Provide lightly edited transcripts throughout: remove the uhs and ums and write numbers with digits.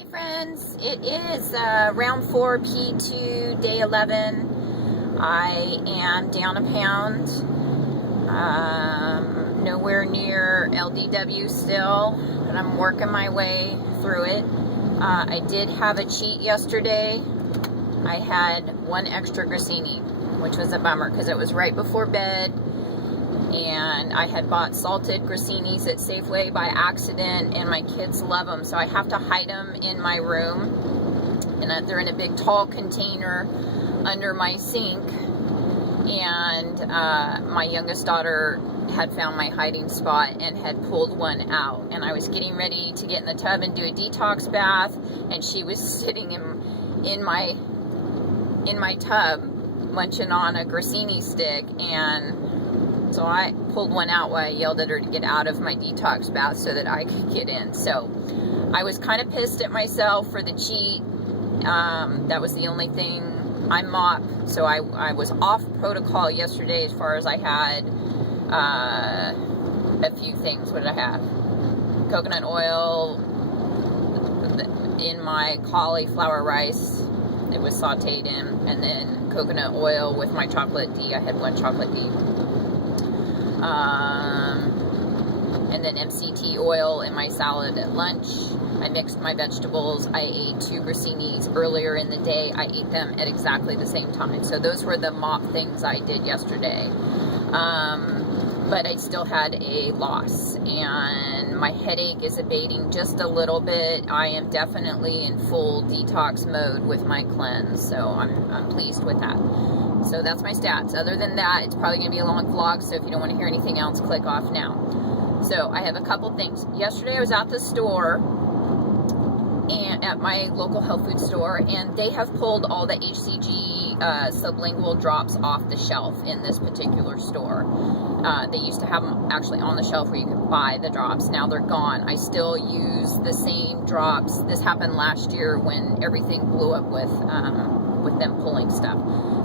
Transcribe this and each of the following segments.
Hey friends, it is round 4 P2 day 11. I am down a pound, nowhere near LDW still, but I'm working my way through it. I did have a cheat yesterday. I had one extra grissini, which was a bummer because it was right before bed. And I had bought salted grissinis at Safeway by accident, and my kids love them, so I have to hide them in my room, and they're in a big tall container under my sink. And my youngest daughter had found my hiding spot and had pulled one out, and I was getting ready to get in the tub and do a detox bath, and she was sitting in my tub munching on a grissini stick, and so I pulled one out while I yelled at her to get out of my detox bath so that I could get in. So I was kind of pissed at myself for the cheat. That was the only thing. I mop, so I was off protocol yesterday as far as I had a few things. What did I have? Coconut oil in my cauliflower rice. It was sauteed in, and then coconut oil with my chocolate D. I had one chocolate D. And then MCT oil in my salad at lunch. I mixed my vegetables. I ate 2 grissinis earlier in the day. I ate them at exactly the same time. So those were the mop things I did yesterday. But I still had a loss, and my headache is abating just a little bit. I am definitely in full detox mode with my cleanse, so I'm pleased with that. So that's my stats. Other than that, it's probably going to be a long vlog, so if you don't want to hear anything else, click off now. So I have a couple things. Yesterday I was at the store, and at my local health food store, and they have pulled all the HCG sublingual drops off the shelf in this particular store. They used to have them actually on the shelf where you could buy the drops. Now they're gone. I still use the same drops. This happened last year when everything blew up with them pulling stuff.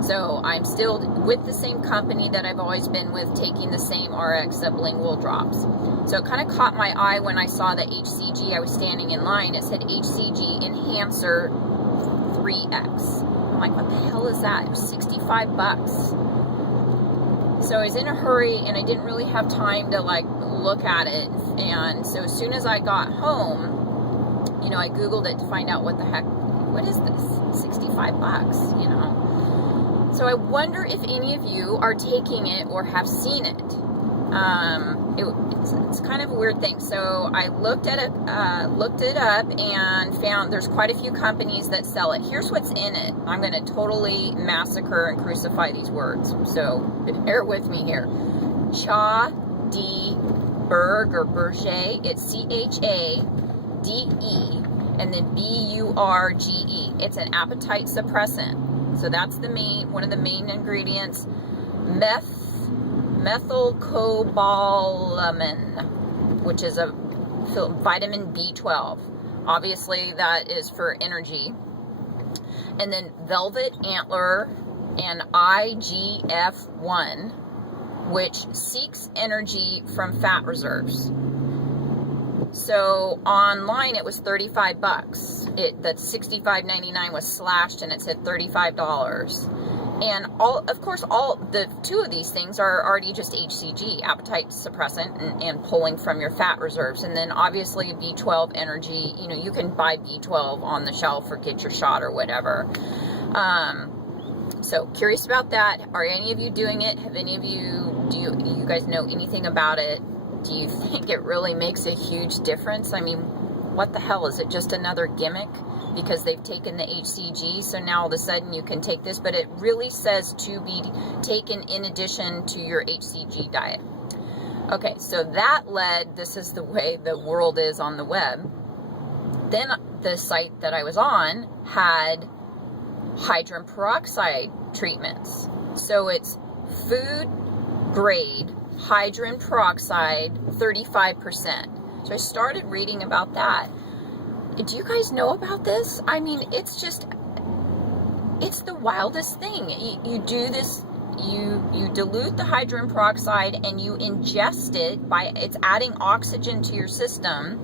So I'm still with the same company that I've always been with, taking the same RX sublingual drops. So it kind of caught my eye when I saw the HCG. I was standing in line. It said HCG Enhancer 3X. I'm like, what the hell is that? It was 65 bucks. So I was in a hurry, and I didn't really have time to like look at it. And so as soon as I got home, you know, I Googled it to find out what the heck, what is this? 65 bucks, you know. So I wonder if any of you are taking it or have seen it. It's kind of a weird thing. So I looked it up and found there's quite a few companies that sell it. Here's what's in it. I'm going to totally massacre and crucify these words, so bear with me here. Cha D Berg or Berger. It's CHADE and then BURGE. It's an appetite suppressant. So that's the one of the main ingredients. Methylcobalamin, which is a vitamin B12. Obviously that is for energy. And then velvet antler and IGF-1, which seeks energy from fat reserves. So online it was 35 bucks. The $65.99 was slashed, and it said $35. And of course, the 2 of these things are already just HCG, appetite suppressant, and pulling from your fat reserves. And then obviously B12 energy. You know, you can buy B12 on the shelf or get your shot or whatever. So curious about that. Are any of you doing it? Have any of you? Do you guys know anything about it? Do you think it really makes a huge difference? I mean, what the hell? Is it just another gimmick because they've taken the HCG, so now all of a sudden you can take this? But it really says to be taken in addition to your HCG diet. Okay, so that led, this is the way the world is on the web. Then the site that I was on had hydrogen peroxide treatments. So it's food grade hydrogen peroxide, 35%. So I started reading about that. Do you guys know about this? I mean, it's the wildest thing. You do this, you dilute the hydrogen peroxide and you ingest it it's adding oxygen to your system,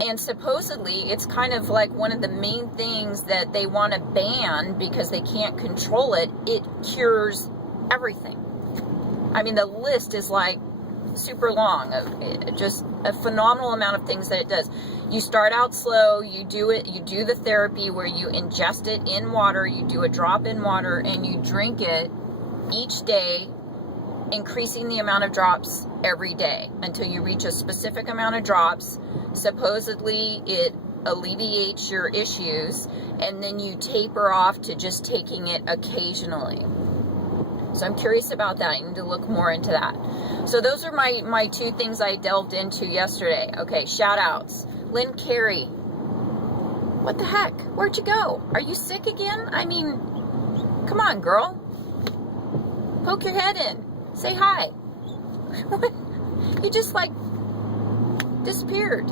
And supposedly it's kind of like one of the main things that they want to ban because they can't control it. It cures everything. I mean, the list is like super long of just a phenomenal amount of things that it does. You start out slow, you do the therapy where you ingest it in water, you do a drop in water, and you drink it each day, increasing the amount of drops every day until you reach a specific amount of drops. Supposedly it alleviates your issues, and then you taper off to just taking it occasionally. So I'm curious about that. I need to look more into that. So those are my two things I delved into yesterday. Okay, shout outs. Lynn Carey. What the heck? Where'd you go? Are you sick again? I mean, come on, girl. Poke your head in. Say hi. You just like disappeared.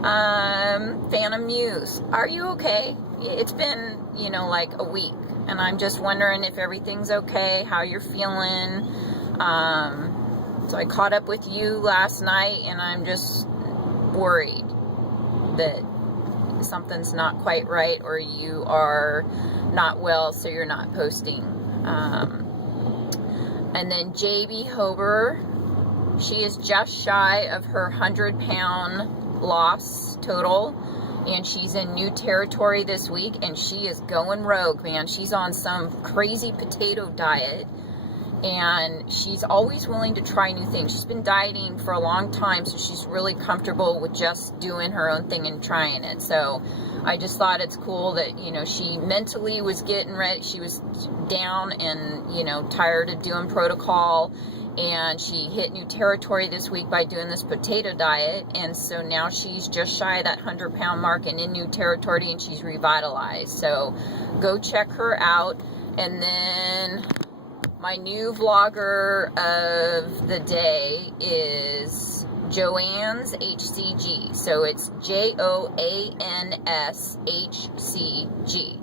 Phantom Muse. Are you okay? It's been, like a week. And I'm just wondering if everything's okay, how you're feeling. So I caught up with you last night, and I'm just worried that something's not quite right, or you are not well, so you're not posting. And then JB Hober, she is just shy of her 100-pound loss total. And she's in new territory this week, and she is going rogue, man. She's on some crazy potato diet, and she's always willing to try new things. She's been dieting for a long time, so she's really comfortable with just doing her own thing and trying it. So I just thought it's cool that, she mentally was getting ready. She was down and, tired of doing protocol. And she hit new territory this week by doing this potato diet. And so now she's just shy of that 100-pound mark and in new territory, and she's revitalized. So go check her out. And then my new vlogger of the day is Joanne's HCG. So it's JOANSHCG.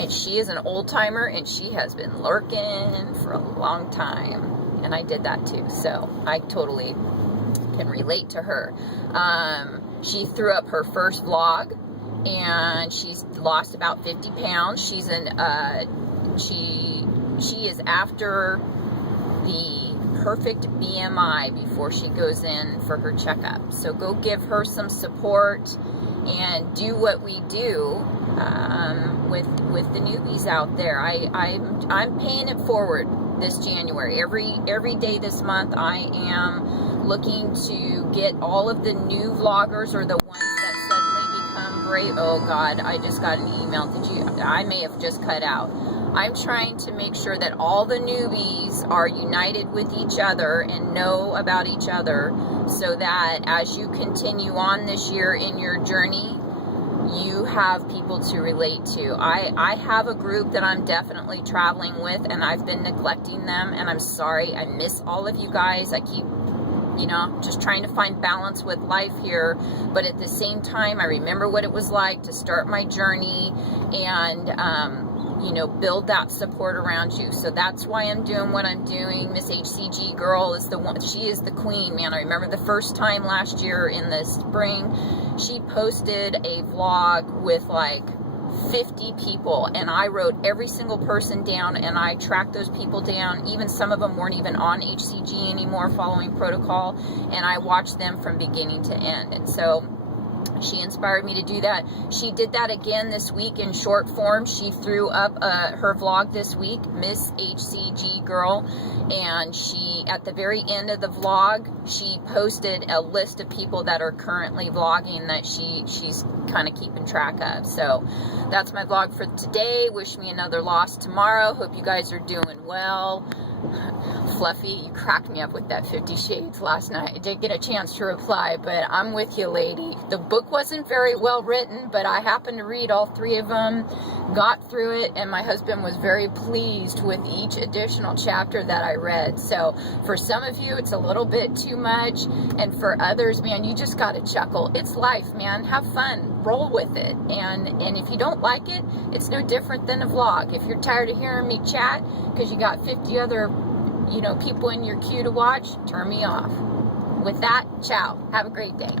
And she is an old timer, and she has been lurking for a long time. And I did that too, so I totally can relate to her. She threw up her first vlog, and she's lost about 50 pounds. She's she is after the perfect BMI before she goes in for her checkup. So go give her some support and do what we do with the newbies out there. I'm paying it forward this January. Every day this month, I am looking to get all of the new vloggers, or the ones that suddenly become brave. Oh God, I just got an email. I may have just cut out. I'm trying to make sure that all the newbies are united with each other and know about each other, so that as you continue on this year in your journey, you have people to relate to. I have a group that I'm definitely traveling with, and I've been neglecting them, and I'm sorry. I miss all of you guys. I keep, just trying to find balance with life here, but at the same time, I remember what it was like to start my journey, and build that support around you. So that's why I'm doing what I'm doing. Miss HCG girl is the one. She is the queen, man. I remember the first time last year in the spring, she posted a vlog with like 50 people, and I wrote every single person down, and I tracked those people down. Even some of them weren't even on HCG anymore following protocol, and I watched them from beginning to end. And so she inspired me to do that. She did that again this week in short form. She threw up her vlog this week, Miss HCG Girl, and she, at the very end of the vlog, she posted a list of people that are currently vlogging that she's kind of keeping track of. So that's my vlog for today. Wish me another loss tomorrow. Hope you guys are doing well. Fluffy, you cracked me up with that 50 Shades last night. I did get a chance to reply, but I'm with you, lady. The book wasn't very well written, but I happened to read all 3 of them, got through it, and my husband was very pleased with each additional chapter that I read. So for some of you, it's a little bit too much, and for others, man, you just gotta chuckle. It's life, man. Have fun. Roll with it. And if you don't like it, it's no different than a vlog. If you're tired of hearing me chat because you got 50 other people in your queue to watch, turn me off. With that, ciao. Have a great day.